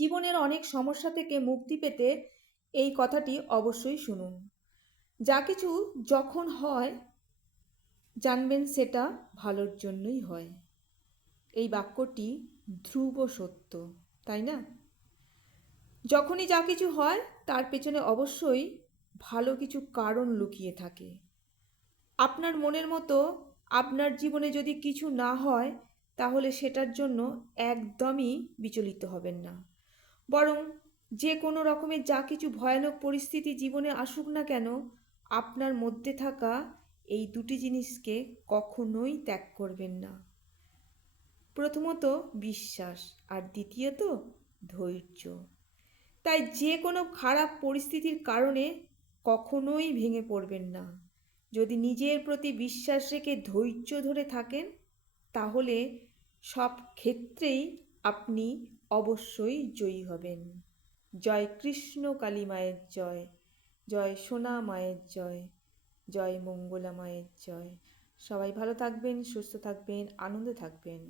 জীবনের অনেক সমস্যা থেকে মুক্তি পেতে এই কথাটি অবশ্যই শুনুন। যা কিছু যখন হয় জানবেন সেটা ভালোর জন্যই হয়। এই বাক্যটি ধ্রুব সত্য, তাই না? যখনই যা কিছু হয় তার পেছনে অবশ্যই ভালো কিছু কারণ লুকিয়ে থাকে। আপনার মনের মতো আপনার জীবনে যদি কিছু না হয় তাহলে সেটার জন্য একদমই বিচলিত হবেন না, বরং যে কোনো রকমের যা কিছু ভয়ানক পরিস্থিতি জীবনে আসুক না কেন, আপনার মধ্যে থাকা এই দুটি জিনিসকে কখনোই ত্যাগ করবেন না। প্রথমত বিশ্বাস, আর দ্বিতীয়ত ধৈর্য। তাই যে কোনো খারাপ পরিস্থিতির কারণে কখনোই ভেঙে পড়বেন না। যদি নিজের প্রতি বিশ্বাস রেখে ধৈর্য ধরে থাকেন তাহলে সব ক্ষেত্রেই আপনি অবশ্যই জয়ী হবেন। জয় কৃষ্ণ কালী মায়ের জয়, জয় সোনা মায়ের জয়, জয় মঙ্গলা মায়ের জয়। সবাই ভালো থাকবেন, সুস্থ থাকবেন, আনন্দে থাকবেন।